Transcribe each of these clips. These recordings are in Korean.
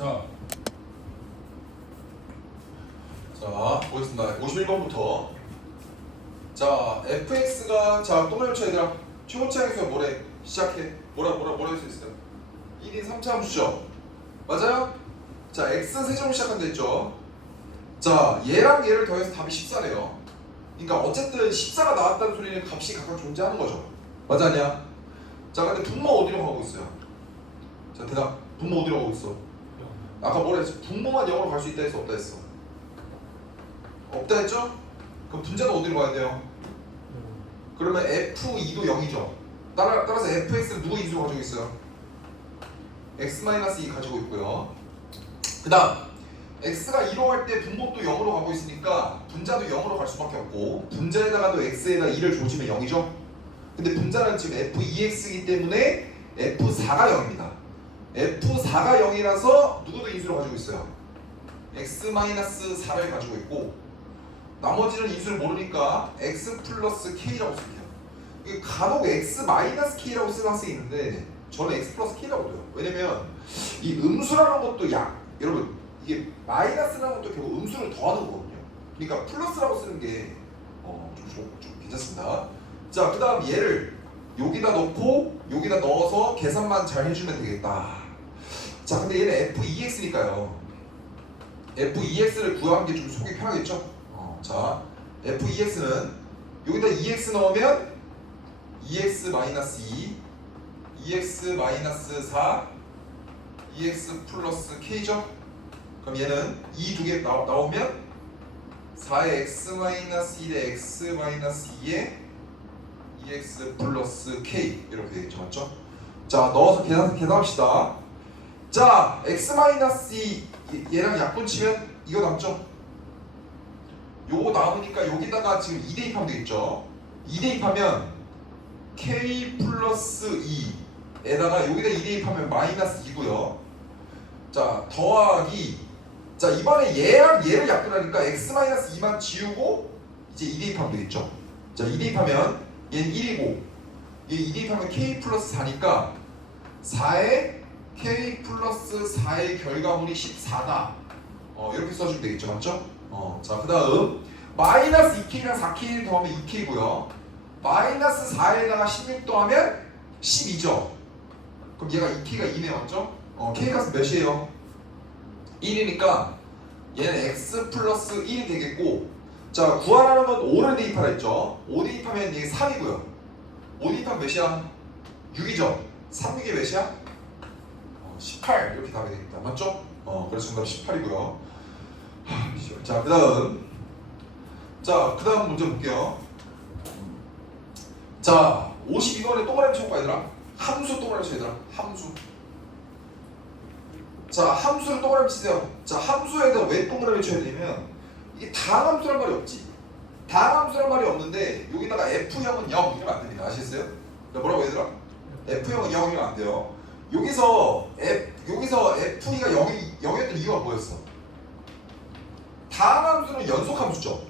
자, 보겠습니다. 51번부터. 자, fx가 자 동그라미 쳐 얘들아. 최고차항에서 뭐래? 시작해. 뭐라 할 수 있어요? 1인 3차 함수죠. 맞아요? 자, x 세제곱 시작한다 했죠. 자, 얘랑 얘를 더해서 답이 14래요. 그러니까 어쨌든 14가 나왔다는 소리는 값이 각각 존재하는 거죠. 맞아 아니야? 자, 근데 분모 어디로 가고 있어요? 자, 대답. 분모 어디로 가고 있어? 아까 뭐라 했어? 분모만 0으로 갈 수 있다 했어? 없다 했어? 없다 했죠? 그럼 분자는 어디로 가야 돼요? 그러면 f2도 0이죠. 따라서 fx는 누구 인수로 가지고 있어요? x-2 가지고 있고요. 그 다음 x가 2로 갈 때 분모도 0으로 가고 있으니까 분자도 0으로 갈 수밖에 없고, 분자에다가도 x에다 2를 조지면 0이죠. 근데 분자는 지금 f2x이기 때문에 f4가 0입니다. f4가 0이라서 누구도 인수로 가지고 있어요? x-4를 가지고 있고, 나머지는 인수를 모르니까 x 플러스 k라고 쓸게요. 이게 간혹 x 마이너스 k라고 쓰는 학생이 있는데 저는 x 플러스 k라고 돼요. 왜냐면 이 음수라는 것도 여러분 이게 마이너스라는 것도 결국 음수를 더하는 거거든요. 그러니까 플러스라고 쓰는 게 좀 괜찮습니다. 자, 그 다음 얘를 여기다 넣고 여기다 넣어서 계산만 잘 해주면 되겠다. 자, 근데 얘는 f2x니까요. f2x를 구하는 게 좀 속이 편하겠죠? 자, f2x는 여기다 2x 넣으면 2x-2, 2x-4, 2x 플러스 k죠? 그럼 얘는 이 두 개 나오면 4의 x-1에 x-2에 2x 플러스 k 이렇게 되겠죠, 맞죠? 자, 넣어서 계산합시다. 자, x-2 얘랑 약분치면 이거 남죠? 요거 남으니까 여기다가 지금 2 대입하면 되겠죠? 2 대입하면 k 플러스 2에다가 여기다 2 대입하면 마이너스 2고요. 자, 더하기. 자, 이번에 얘랑 얘를 약분하니까 x-2만 지우고 이제 2 대입하면 되겠죠? 자, 2 대입하면 얘는 1이고 얘 2 대입하면 k 플러스 4니까 4의 k 플러스 4의 결과물이 14다. 이렇게 써주면 되겠죠, 맞죠? 자, 그 다음 마이너스 2k랑 4k 더하면 2k고요. 마이너스 4에다가 16 더하면 12죠. 그럼 얘가 2k가 2네, 맞죠? k가 몇이에요? 1이니까 얘는 x 플러스 1이 되겠고, 자, 구하라는 건 5를 대입하라 했죠. 5 대입하면 이게 3이고요. 5 대입하면 몇이야? 6이죠. 3, 6이 몇이야? 18 이렇게 답이 되겠다, 맞죠? 그래서 정답 18이고요. 자, 그 다음 문제 볼게요. 자, 52번에 동그라미 쳐볼까 얘들아? 함수 동그라미 쳐 얘들아. 함수. 자, 함수를 동그라미 치세요. 자, 함수에다 왜 동그라미 쳐야 되냐면 이게 다항함수란 말이 없지. 다항함수란 말이 없는데 여기다가 F형은 0 이러면 안 됩니다. 아시겠어요? 뭐라고 얘들아? F형은 0 이러면 안 돼요. 여기서 F2가 0이었던 이유가 뭐였어? 다항함수는 연속함수죠.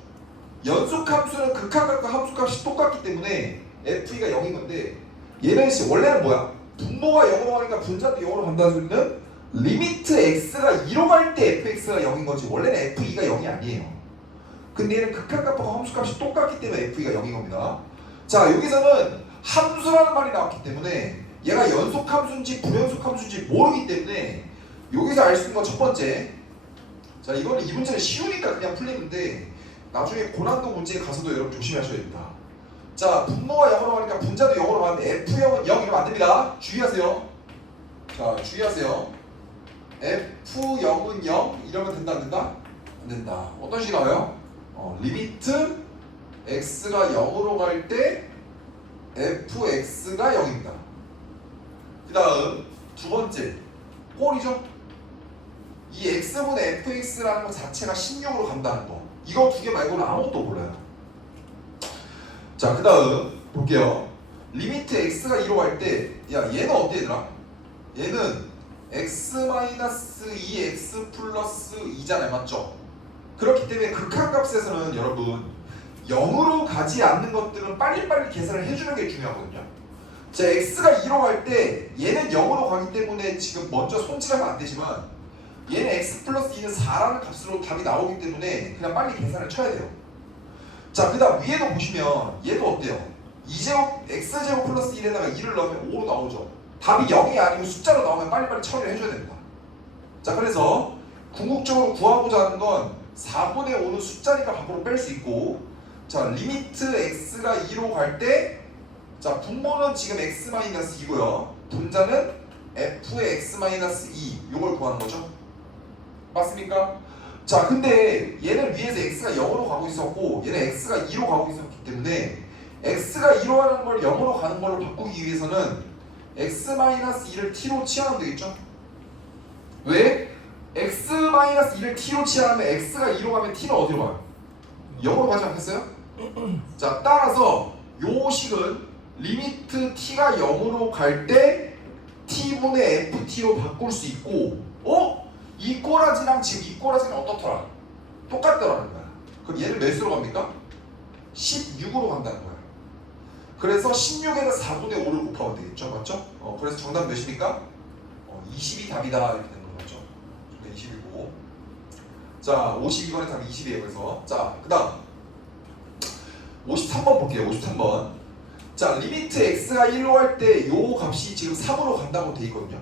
연속함수는 극한값과 함수값이 똑같기 때문에 F2가 0인 건데, 얘는 원래는 뭐야? 분모가 0으로 가니까 분자도 0으로 간다는 소리는 리미트 x가 2로 갈 때 fx가 0인 거지 원래는 f2가 0이 아니에요. 근데 얘는 극한값하고 함수값이 똑같기 때문에 f2가 0인 겁니다. 자, 여기서는 함수라는 말이 나왔기 때문에 얘가 연속함수인지 불연속함수인지 모르기 때문에 여기서 알 수 있는 건 첫 번째. 자, 이거는 이 문제는 쉬우니까 그냥 풀리는데 나중에 고난도 문제에 가서도 여러분 조심하셔야 됩니다. 자, 분모가 0으로 가니까 분자도 0으로 가는데 F형은 0 이러면 안 됩니다. 주의하세요. 자, 주의하세요. F0은 0 이러면 된다 안 된다? 안 된다. 어떤 식이 나와요? 리미트 x가 0으로 갈 때 fx가 0입니다. 그 다음 두 번째 꼴이죠. 이 x분의 fx라는 것 자체가 16으로 간다는 거. 이거 두 개 말고는 아무것도 몰라요. 자, 그 다음 볼게요. 리미트 x가 2로 갈 때, 야, 얘는 어때 얘들아? 얘는 x-2 x 플러스 2잖아요, 맞죠? 그렇기 때문에 극한값에서는 여러분 0으로 가지 않는 것들은 빨리빨리 계산을 해주는 게 중요하거든요. 자, x가 2로 갈 때 얘는 0으로 가기 때문에 지금 먼저 손질하면 안 되지만 얘는 x 플러스 2는 4라는 값으로 답이 나오기 때문에 그냥 빨리 계산을 쳐야 돼요. 자, 그 다음 위에도 보시면 얘도 어때요? 2제곱 x제곱 플러스 1에다가 2를 넣으면 5로 나오죠. 답이 0이 아니고 숫자로 나오면 빨리빨리 처리를 해줘야 됩니다. 자, 그래서 궁극적으로 구하고자 하는 건 4분의 5는 숫자니까 밖으로 뺄 수 있고, 자, 리미트 x가 2로 갈 때, 자, 분모는 지금 x-2고요. 분자는 f의 x-2, 요걸 구하는 거죠. 맞습니까? 자, 근데 얘는 위에서 x가 0으로 가고 있었고 얘는 x가 2로 가고 있었기 때문에 x가 2로 가는 걸 0으로 가는 걸로 바꾸기 위해서는 x-2를 t로 치하면 되겠죠? 왜? x-2를 t로 치하면 x가 2로 가면 t는 어디로 가요? 0으로 가지 않겠어요? 자, 따라서 요 식은 리미트 t가 0으로 갈 때 t분의 ft로 바꿀 수 있고, 이 꼬라지랑 지금 이 꼬라지는 어떻더라? 똑같더라는 거야. 그럼 얘를 몇으로 갑니까? 16으로 간다는 거야. 그래서 16에다 4분의 5를 곱하면 되겠죠, 맞죠? 그래서 정답 몇입니까? 20이 답이다 이렇게 되는 거죠. 정답 20이고, 자, 52번의 답이 20이에요. 그래서 자, 그다음 53번 볼게요. 53번. 자, 리미트 x가 1로 갈 때 요 값이 지금 3으로 간다고 돼 있거든요.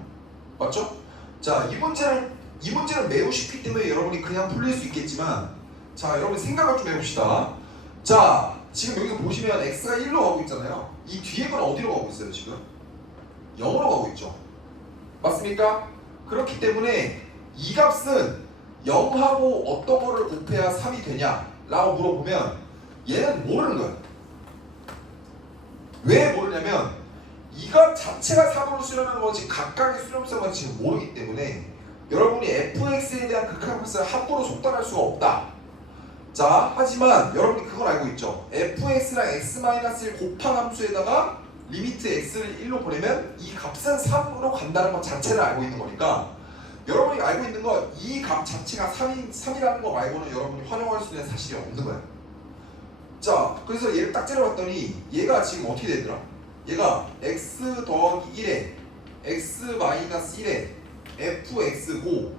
맞죠? 자, 이 문제는 매우 쉽기 때문에 여러분이 그냥 풀릴 수 있겠지만, 자, 여러분 생각을 좀 해봅시다. 자, 지금 여기서 보시면 x가 1로 가고 있잖아요. 이 뒤에 건 어디로 가고 있어요 지금? 0으로 가고 있죠. 맞습니까? 그렇기 때문에 이 값은 0하고 어떤 거를 곱해야 3이 되냐 라고 물어보면 얘는 모르는 거예요. 왜 모르냐면 이 값 자체가 3으로 수렴하는 거지 각각의 수렴성은 지금 모르기 때문에 여러분이 fx에 대한 극한값을 함부로 속단할 수가 없다. 자, 하지만 여러분이 그걸 알고 있죠. fx랑 x-1 곱한 함수에다가 리미트 x를 1로 보내면 이 값은 3으로 간다는 것 자체를 알고 있는 거니까, 여러분이 알고 있는 건 이 값 자체가 3이라는 거 말고는 여러분이 활용할 수 있는 사실이 없는 거예요. 자, 그래서 얘를 딱 째려봤더니 얘가 지금 어떻게 되더라? 얘가 x 더하기 1에 x-1에 fx고,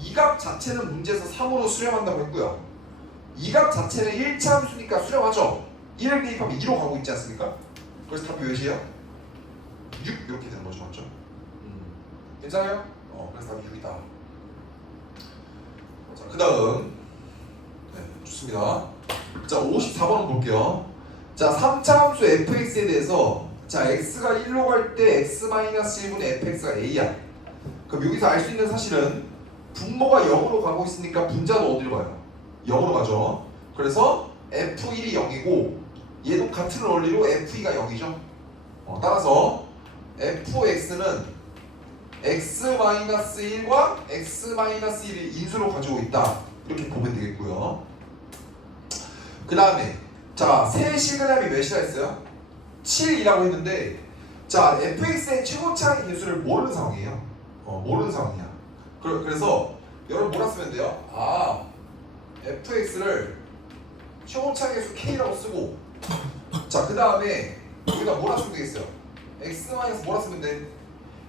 이 값 자체는 문제에서 3으로 수렴한다고 했고요. 이 값 자체는 1차 함수니까 수렴하죠. 1을 대입하면 2로 가고 있지 않습니까? 그래서 답이 몇이에요? 6 이렇게 되는 거죠, 맞죠? 괜찮아요? 그래서 답이 6이다. 자, 그 다음, 네, 좋습니다. 자, 54번 볼게요. 자, 3차 함수 fx에 대해서, 자, x가 1로 갈 때 x-1분의 fx가 a야. 그럼 여기서 알 수 있는 사실은 분모가 0으로 가고 있으니까 분자도 어디로 가요? 0으로 가죠. 그래서 f1이 0이고 얘도 같은 원리로 f2가 0이죠. 따라서 fx는 x-1과 x-1을 인수로 가지고 있다. 이렇게 보면 되겠고요. 그 다음에 자, 세 시그널이 몇이라 했어요? 7이라고 했는데, 자, fx의 최고차의 개수를 모르는 상황이에요. 모르는 상황이야. 그래서 여러분 뭐라 쓰면 돼요? fx를 최고차 개수 k라고 쓰고, 자, 그 다음에 여기다 뭐라 쓰면 되겠어요? x 뭐라 쓰면 돼?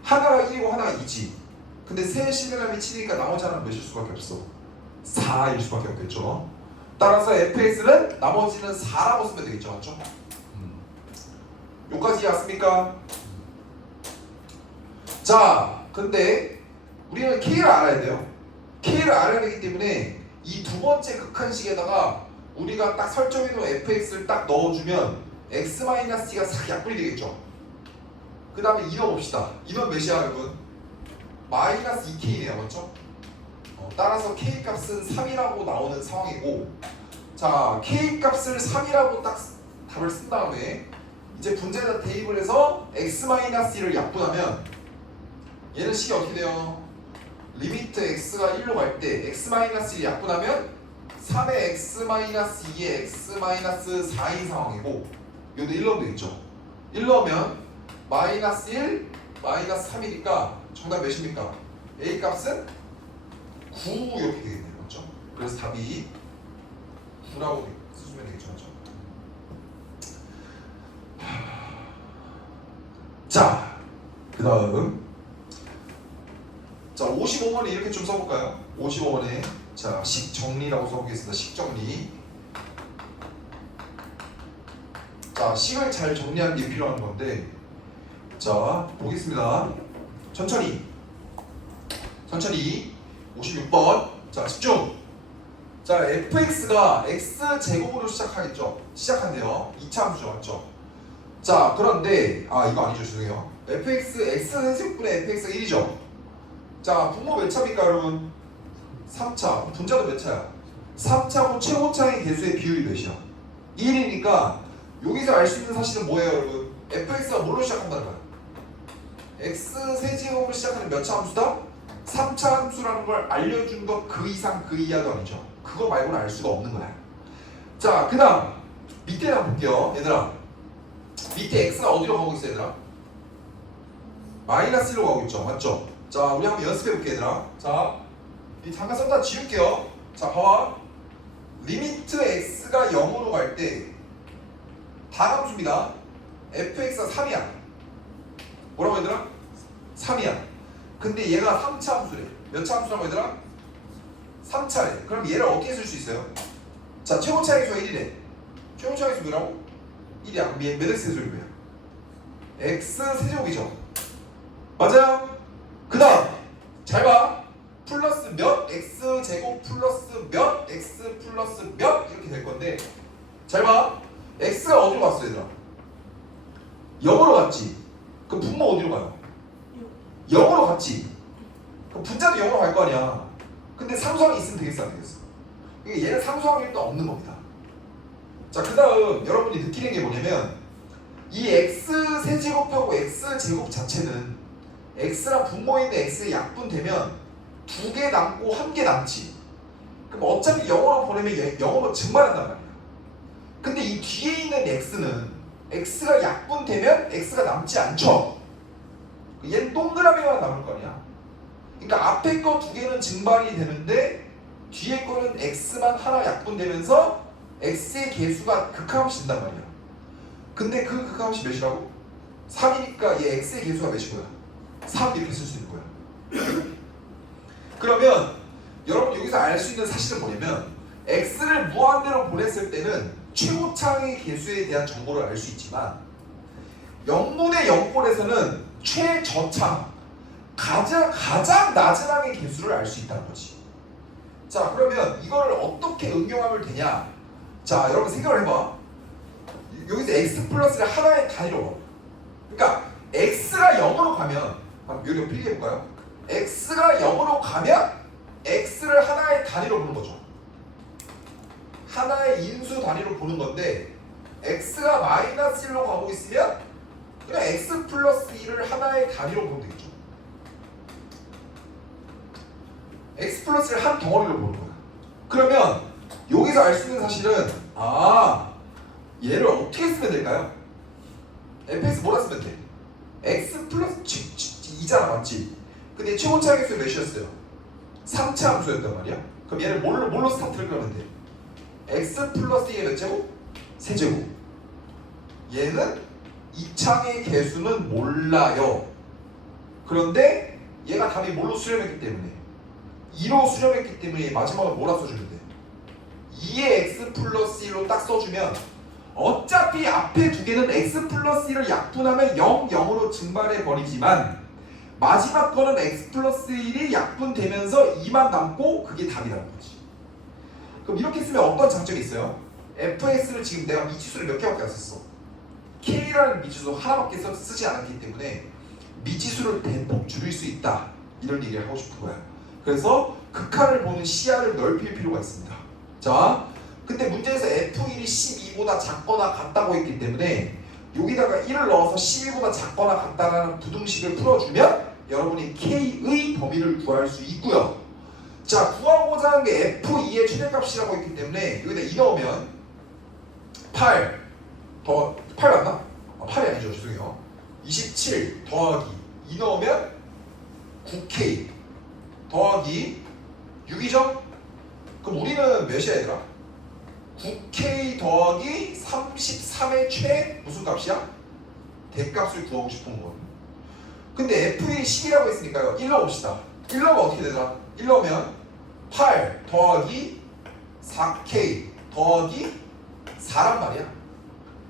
하나가 1이고 하나가 2지. 근데 세 시그널이 7이니까 나머지 하나는 몇일 수밖에 없어? 4일 수밖에 없겠죠. 따라서 fx는 나머지는 4라고 쓰면 되겠죠, 맞죠? 여기까지 왔습니까? 자, 근데 우리는 k를 알아야 돼요. k를 알아야 되기 때문에 이 두 번째 극한식에다가 우리가 딱 설정해놓은 fx를 딱 넣어주면 x-t가 싹 약분이 되겠죠. 그 다음에 이어 봅시다. 이건 몇이야, 여러분? 마이너스 2k네요, 맞죠? 따라서 k 값은 3이라고 나오는 상황이고, 자, k 값을 3이라고 딱 답을 쓴 다음에 이제 분자에다 대입을 해서 x-1을 약분하면 얘는 식이 어떻게 돼요? 리미트 x가 1로 갈 때 x-1을 약분하면 3의 x-2의 x-4인 상황이고, 이것도 1 넣으면 되겠죠. 1 넣으면 마이너스 1, 마이너스 3이니까 정답 몇입니까? a 값은 9 이렇게 되겠네요, 맞죠? 그래서 답이 9라고 쓰시면 되겠죠, 맞죠? 자, 그 다음 자 55번에 이렇게 좀 써볼까요? 55번에 자 식정리라고 써보겠습니다. 식정리. 자 식을 잘 정리하는 게 필요한 건데 자 보겠습니다. 천천히 56번 자 집중. 자 fx가 x제곱으로 시작한대요. 2차 함수죠. 맞죠? 자 그런데 이거 아니죠. 죄송해요. x세제곱분의 fx가 1이죠. 자 분모 몇 차입니까 여러분? 3차. 분자도 몇 차야? 3차고 최고차의 개수의 비율이 몇이야? 1이니까 여기서 알 수 있는 사실은 뭐예요 여러분? fx가 뭘로 시작한다는 거야? x세제곱으로 시작하는 몇 차 함수다? 3차 함수라는 걸 알려준 거 그 이상 그 이하도 아니죠. 그거 말고는 알 수가 없는 거야. 자, 그 다음 밑에 한번 볼게요. 얘들아 밑에 x가 어디로 가고 있어 얘들아? 마이너스 1로 가고 있죠. 맞죠? 자, 우리 한번 연습해 볼게요 얘들아. 자, 이 잠깐 썼다 지울게요. 자, 봐봐. 리미트 x가 0으로 갈 때 다함수입니다. fx가 3이야. 뭐라고 얘들아? 3이야. 근데 얘가 3차 함수래. 몇 차 함수라고 얘들아? 3차래. 그럼 얘를 어떻게 쓸 수 있어요? 자, 최고차 계수가 1이래. 최고차 계수 뭐라고? 1이야. 몇 x의 소리고요? x 세제곱이죠. 맞아요? 그 다음 잘 봐. 플러스 몇 x 제곱 플러스 몇 x 플러스 몇 이렇게 될 건데 잘 봐. x가 어디로 갔어 얘들아? 0으로 갔지. 그럼 분모 어디로 가요? 0으로 갔지. 그럼 분자도 0으로 갈 거 아니야. 근데 상수항이 있으면 되겠어 안 되겠어? 그러니까 얘는 상수항이 또 없는 겁니다. 자, 그 다음 여러분이 느끼는 게 뭐냐면 이 x 세제곱하고 x 제곱 자체는 x랑 분모에 있는 x의 약분되면 2개 남고 1개 남지. 그럼 어차피 0으로 보내면 0으로 증발한단 말이야. 근데 이 뒤에 있는 x는 x가 약분되면 x가 남지 않죠. 얘는 동그라미만 남을 거 아니야. 그러니까 앞에 거 2개는 증발이 되는데 뒤에 거는 x만 하나 약분되면서 x의 개수가 극한없이 된단 말이야. 근데 그 극한없이 몇이라고? 3이니까 얘 x의 개수가 몇인 거야? 3 이렇게 쓸 수 있는 거야. 그러면 여러분 여기서 알 수 있는 사실은 뭐냐면 x를 무한대로 보냈을 때는 최고차의 개수에 대한 정보를 알 수 있지만 0분의 0꼴에서는 최저차 가장 낮은 항의 개수를 알 수 있다는 거지. 자, 그러면 이거를 어떻게 응용하면 되냐? 자, 여러분 생각을 해봐. 여기서 x 플러스를 하나의 단위로 봐. 그러니까 x가 0으로 가면 한번 요리 필기해 볼까요? x가 0으로 가면 x를 하나의 단위로 보는 거죠. 하나의 인수 단위로 보는 건데 x가 마이너스 1로 가고 있으면 그냥 x 플러스 1을 하나의 단위로 보면 되겠죠. x 플러스를 한 덩어리로 보는 거야. 그러면 여기서 알 수 있는 사실은 얘를 어떻게 쓰면 될까요? fx 뭐라 쓰면 돼? x 플러스 2잖아 맞지? 근데 최고차 계수 몇이었어요? 3차 함수였단 말이야. 그럼 얘를 뭘로 스타트를 끌면 돼? x 플러스 2의 몇 제곱? 세제곱. 얘는 2차의 개수는 몰라요. 그런데 얘가 답이 뭘로 수렴했기 때문에 2로 수렴했기 때문에 마지막으로 뭐라 써주면 돼? 2의 x 플러스 1로 딱 써주면 어차피 앞에 2개는 x 플러스 1을 약분하면 0, 0으로 증발해버리지만 마지막 거는 x 플러스 1이 약분되면서 2만 남고 그게 답이라는 거지. 그럼 이렇게 쓰면 어떤 장점이 있어요? fx를 지금 내가 미지수를 몇 개밖에 안 썼어. k라는 미지수 하나밖에 쓰지 않았기 때문에 미지수를 대폭 줄일 수 있다. 이런 얘기를 하고 싶은 거야. 그래서 극한을 보는 시야를 넓힐 필요가 있습니다. 자, 근데 문제에서 f1이 12보다 작거나 같다고 했기 때문에 여기다가 1을 넣어서 12보다 작거나 같다라는 부등식을 풀어주면 여러분이 k의 범위를 구할 수 있고요. 자, 구하고자 하는 게 f2의 최대값이라고 했기 때문에 여기다 2 넣으면 8 맞나? 8이 아니죠. 죄송해요. 27 더하기 2 넣으면 9k 더하기 6이죠? 그럼 우리는 몇이야 얘들아? 9k 더하기 33의 최 무슨 값이야? 대값을 구하고 싶은 건. 근데 f1이 10이라고 했으니까요. 1 넣어봅시다. 1 넣으면 어떻게 되더라? 1 넣으면 8 더하기 4K 더하기 4란 말이야.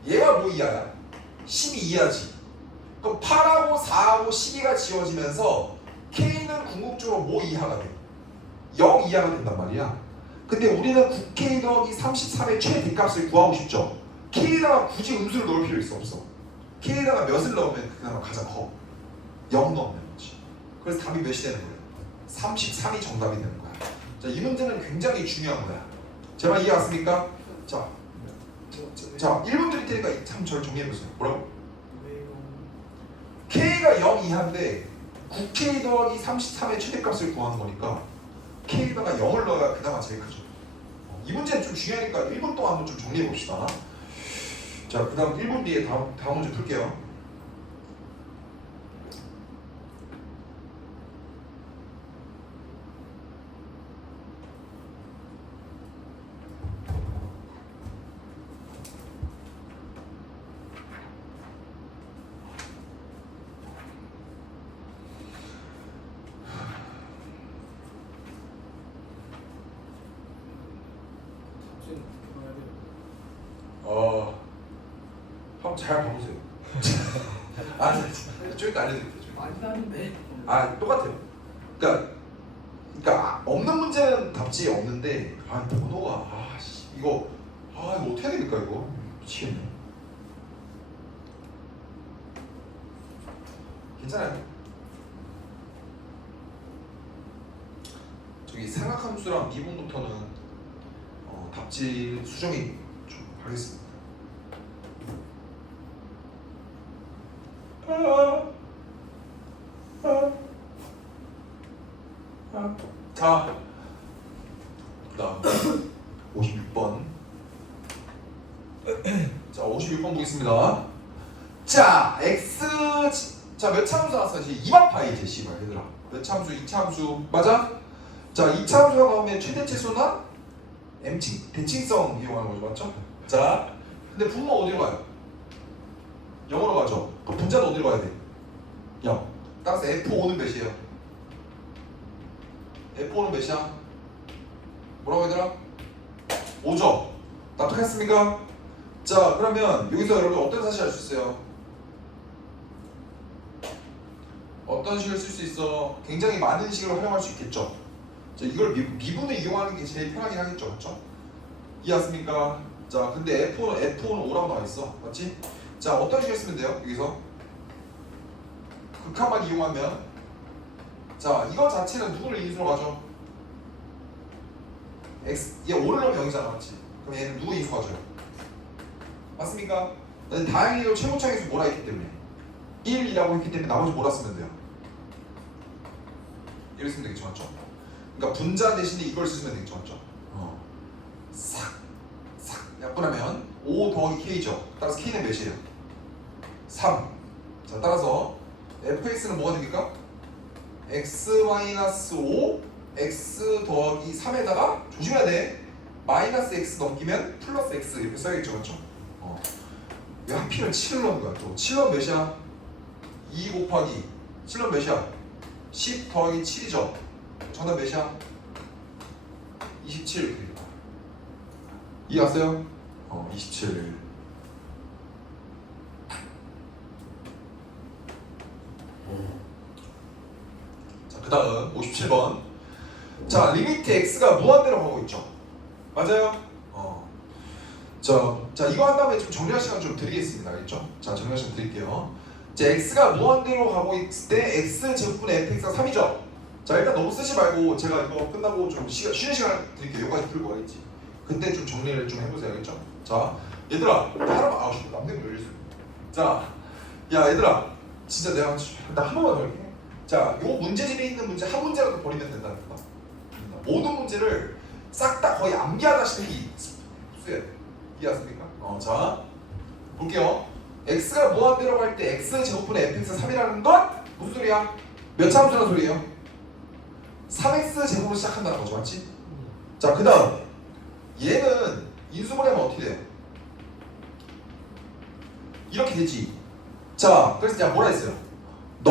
얘가 뭐 이하야? 12 이하지. 그럼 8하고 4하고 12가 지워지면서 K는 궁극적으로 뭐 이하가 돼? 0 이하가 된단 말이야. 근데 우리는 9K 더하기 33의 최대값을 구하고 싶죠. K에다가 굳이 음수를 넣을 필요 있어 없어? K에다가 몇을 넣으면 그나마 가장 커? 0 넣으면 그렇지. 그래서 답이 몇이 되는 거야? 33이 정답이 되는 거야. 자, 이 문제는 굉장히 중요한 거야. 제 말 이해 왔습니까? 자, 1분 드릴 테니까 참 저를 정리해보세요. 뭐라고? K가 0 이하인데 9K 더하기 33의 최대값을 구하는 거니까 K에다가 0을 넣어야 그나마 제일 크죠. 이 문제는 좀 중요하니까 1분 동안 한번 좀 정리해봅시다. 자, 그 다음 1분 뒤에 다음 문제 풀게요. 한번 잘 봐보세요. 좀 이따 알려드릴게요. 많이 나는데. 똑같아요. 그러니까 없는 문제는 답지 없는데 번호가 이거 어떻게 해야 됩니까 이거? 미치겠네. 괜찮아요. 저기 삼각함수랑 미분부터는 답지 수정이 좀 하겠습니다. 자, 그다음 56번. 자, 56번 보겠습니다. 자, x 몇 참수 나왔어? 이제 2만 파이 이제 씨발 얘들아. 몇 참수? 2참수 맞아? 자, 2참수가 나오면 최대치수나 대칭성 이용하는 거죠, 맞죠? 자, 근데 분모 어디로 가요? 0으로 가죠. 그럼 분자는 어디로 가야 돼? 0. 따라서 F5는 몇이에요? F5는 몇이야? 뭐라고 얘들아? 5죠? 납득했습니까? 자, 그러면 여기서 여러분 어떤 사실 알 수 있어요? 어떤 식을 쓸 수 있어? 굉장히 많은 식으로 활용할 수 있겠죠? 자, 이걸 미분을 이용하는 게 제일 편하긴 하겠죠, 맞죠? 이해했습니까? 자, 근데 F5는 5라고 나와 있어, 맞지? 자, 어떤 식을 쓰면 돼요? 여기서 극한만 이용하면 자, 이거 자체는 누구를 인수로 가죠? 얘 5를 넣으면 0이잖아, 맞지? 그럼 얘는 누구 인수 가져요? 맞습니까? 다행히도 최고차항에서 뭐라 했기 때문에 1이라고 했기 때문에 나머지 뭐라 쓰면 돼요? 1을 쓰면 되겠죠, 맞죠? 그러니까 분자 대신에 이걸 쓰시면 되겠죠, 맞죠? 싹 약분하면 5 더하기 K죠. 따라서 K는 몇이에요? 3. 자, 따라서 fx는 뭐가 됩니까? x-5 x 더하기 3에다가 조심해야 돼. 마이너스 x 넘기면 플러스 x 이렇게 써야겠죠, 맞죠? 왜 하필은 7을 넣은 거야? 또 7 넣으면 몇이야? 2 곱하기 7 넣으면 몇이야? 10 더하기 7이죠. 정답 몇이야? 27 이렇게 됩니다. 이해 왔어요? 27. 자, 그 다음 57번. 자, 리미트 x가 무한대로 가고 있죠. 맞아요? 자, 이거 한 다음에 좀 정리할 시간 좀 드리겠습니다. 알겠죠? 자, 정리할 시간 드릴게요. 자, x가 무한대로 가고 있을 때 x 제곱분의 fx가 3이죠. 자, 일단 너무 쓰지 말고 제가 이거 끝나고 좀 쉬는 시간 드릴게요. 여기까지 들고 와야지. 근데 좀 정리를 좀 해보세요. 알겠죠? 자, 얘들아, 하나만 남는 거 열렸어. 자, 야 얘들아, 진짜 내가 나 한 번만 더 할게. 자, 요 문제집에 있는 문제 한 문제라도 버리면 된다는 거다. 모든 문제를 싹 다 거의 암기하다시피 수야 돼. 이해하십니까? 자, 볼게요. x가 무한대로 갈 때 x 제곱분의 fx 3이라는 건 무슨 소리야? 몇 참수라는 소리예요? 3x 제곱으로 시작한다는 거죠, 맞지? 자, 그 다음 얘는 인수분해하면 어떻게 돼요? 이렇게 되지. 자, 그래서 내가 뭐라 했어요?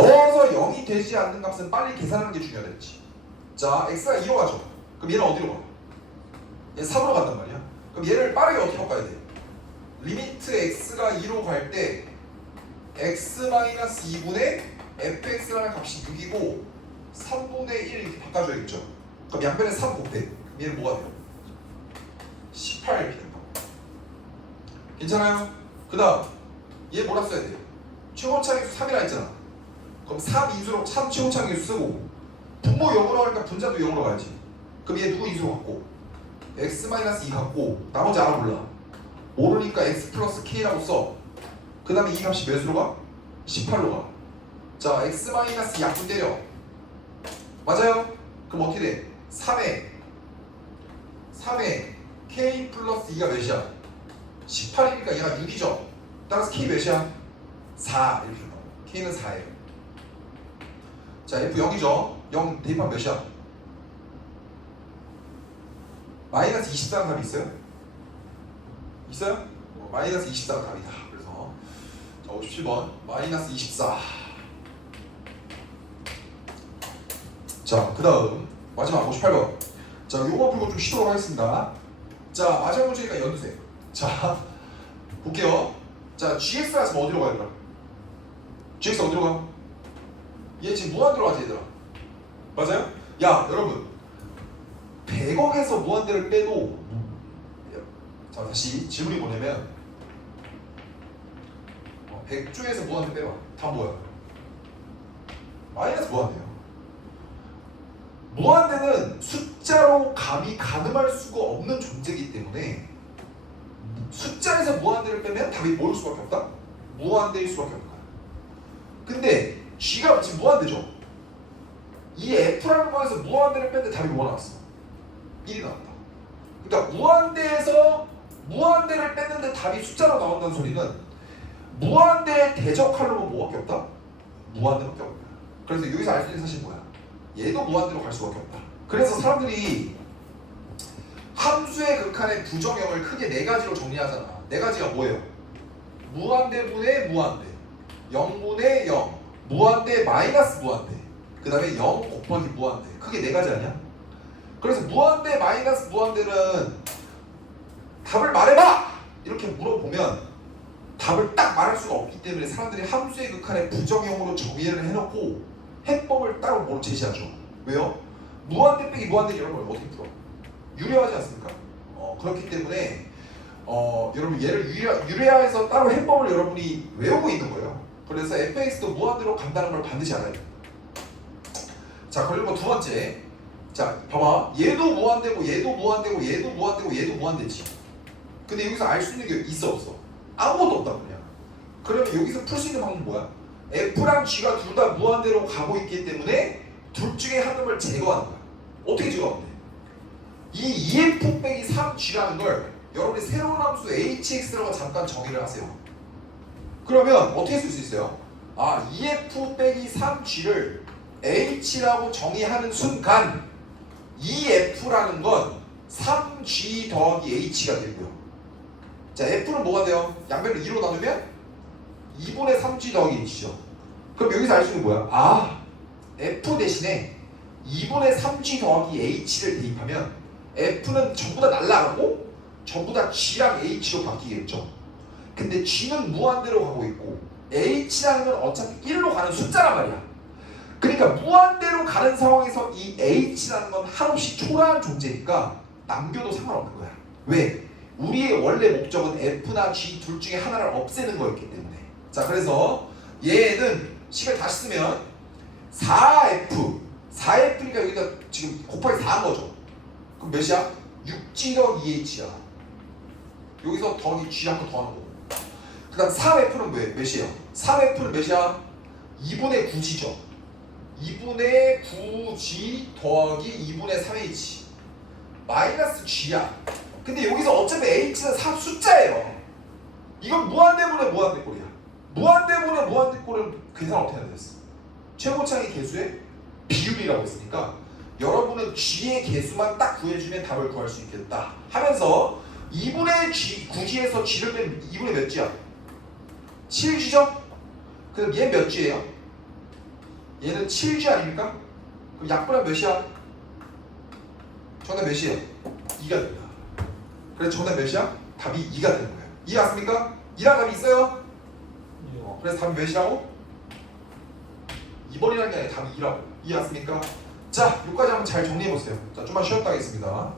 넣어서 0이 되지 않는 값은 빨리 계산하는 게 중요하겠지. 자, x가 2로 가죠. 그럼 얘는 어디로 가? 얘 3으로 간단 말이야. 그럼 얘를 빠르게 어떻게 바꿔야 돼? 리미트 x가 2로 갈 때 x-2분의 fx라는 값이 6이고 3분의 1 이렇게 바꿔줘야겠죠. 그럼 양변에 3 곱해. 그럼 얘는 뭐가 돼요? 18 이렇게 된다. 괜찮아요? 그 다음 얘 뭐라 써야 돼요? 최고차계수 3이라 했잖아. 그럼 3 인수로 3 최고차계수 쓰고 분모 0으로 하니까 분자도 0으로 가야지. 그럼 얘 누구 인수로 갖고 x-2 갖고 나머지 알아 몰라. 모르니까 x 플러스 k라고 써. 그 다음에 이 값이 몇으로 가? 18로 가. 자, x- 약분 때려. 맞아요? 그럼 어떻게 돼? 3에 k 플러스 2가 몇이야? 18이니까 얘가 6이죠. 따라서 k 몇이야? 4 이렇게 나와. k는 4예요. 자, f 0이죠. 0 대입하면 몇이야? 마이너스 24는 답이 있어요? 있어요? 마이너스 24가 답이다. 그래서 자, 57번 마이너스 24. 자, 그 다음 마지막 58번. 자, 요거 풀고 좀 쉬도록 하겠습니다. 자, 마지막 문제니까 연두세요. 자, 볼게요. 자, GX가 지금 어디로 가야 되나? GX 어디로 가? 얘 지금 무한대로 가지 얘들아. 맞아요? 야, 여러분 100억에서 무한대를 빼도 자, 다시 질문이 뭐냐면 100조에서 무한대 빼봐. 다 뭐야? 마이너스 무한대요. 무한대는 숫자로 감히 가늠할 수가 없는 존재이기 때문에 숫자에서 무한대를 빼면 답이 뭘 수밖에 없다? 무한대일 수밖에 없는 거야. 근데 G가 지금 무한대죠? 이 F라는 거에서 무한대를 뺐는데 답이 뭐가 나왔어? 1이 나왔다. 그러니까 무한대에서 무한대를 뺐는데 답이 숫자로 나온다는 소리는 무한대에 대적하려면 뭐밖에 없다? 무한대밖에 없는 거야. 그래서 여기서 알 수 있는 사실은 뭐야? 얘도 무한대로 갈 수밖에 없다. 그래서 사람들이 함수의 극한의 부정형을 크게 네 가지로 정리하잖아. 네 가지가 뭐예요? 무한대분의 무한대, 0분의 0, 무한대 마이너스 무한대, 그 다음에 0 곱하기 무한대. 크게 네 가지 아니야? 그래서 무한대 마이너스 무한대는 답을 말해봐! 이렇게 물어보면 답을 딱 말할 수가 없기 때문에 사람들이 함수의 극한의 부정형으로 정의를 해놓고 해법을 따로 뭐 제시하죠. 왜요? 무한대 빼기 무한대 이런 걸 어떻게 풀어? 유리하지 않습니까? 그렇기 때문에 여러분 얘를 유리화해서 따로 해법을 여러분이 외우고 있는 거예요. 그래서 fx도 무한대로 간다는 걸 반드시 알아야 돼요. 자, 그리고 두 번째. 자, 봐봐. 얘도 무한대고 얘도 무한대고 얘도 무한대고 얘도 무한대지. 근데 여기서 알 수 있는 게 있어 없어? 아무것도 없단 말이야. 그러면 여기서 풀 수 있는 방법은 뭐야? F랑 G가 둘 다 무한대로 가고 있기 때문에 둘 중에 한 놈을 제거하는 거야. 어떻게 제거하면 돼? 이 EF 빼기 3G라는 걸 여러분이 새로운 함수 HX라고 잠깐 정의를 하세요. 그러면 어떻게 쓸 수 있어요? 아, EF 빼기 3G를 H라고 정의하는 순간 EF라는 건 3G 더하기 H가 되고요. 자, F는 뭐가 돼요? 양변을 2로 나누면 2분의 3G 더하기 H죠. 그럼 여기서 알 수 있는 뭐야? 아, F 대신에 2분의 3G 더하기 H를 대입하면 F는 전부 다 날라가고 전부 다 G랑 H로 바뀌겠죠. 근데 G는 무한대로 가고 있고 H라는 건 어차피 1로 가는 숫자란 말이야. 그러니까 무한대로 가는 상황에서 이 H라는 건 한없이 초라한 존재니까 남겨도 상관없는 거야. 왜? 우리의 원래 목적은 F나 G 둘 중에 하나를 없애는 거였기 때문에. 자, 그래서 얘는 식을 다시 쓰면 4F니까 여기다 지금 곱하기 4한 거죠. 그럼 몇이야? 6G 더하기 2H야. 여기서 더하기 G 한 번 더 하는 거고. 그 다음 3F는 몇이에요? 3F는 몇이야? 2분의 9G죠. 2분의 9G 더하기 2분의 3H 마이너스 G야. 근데 여기서 어차피 H는 숫자예요. 이건 무한대분의 무한대꼴이야. 무한대분의 무한대꼴은 계산 어떻게 해야 되겠어? 최고차의 개수의 비율이라고 했으니까 여러분은 G의 개수만 딱 구해주면 답을 구할 수 있겠다 하면서 2분의 G, 9G에서 G를 빼면 2분의 몇 G야? 7G죠? 그럼 얘 몇 G예요? 얘는 7G 아닙니까? 그럼 약분하면 몇이야? 정답 몇이에요? 2가 됩니다. 그래서 정답 몇이야? 답이 2가 되는 거예요. 이해 왔습니까? 2랑 답이 있어요? 그래서 답이 몇이라고? 2번이라는 게 아니라 답이 2라고. 이해 왔습니까? 자, 여기까지 한번 잘 정리해보세요. 자, 좀만 쉬었다 하겠습니다.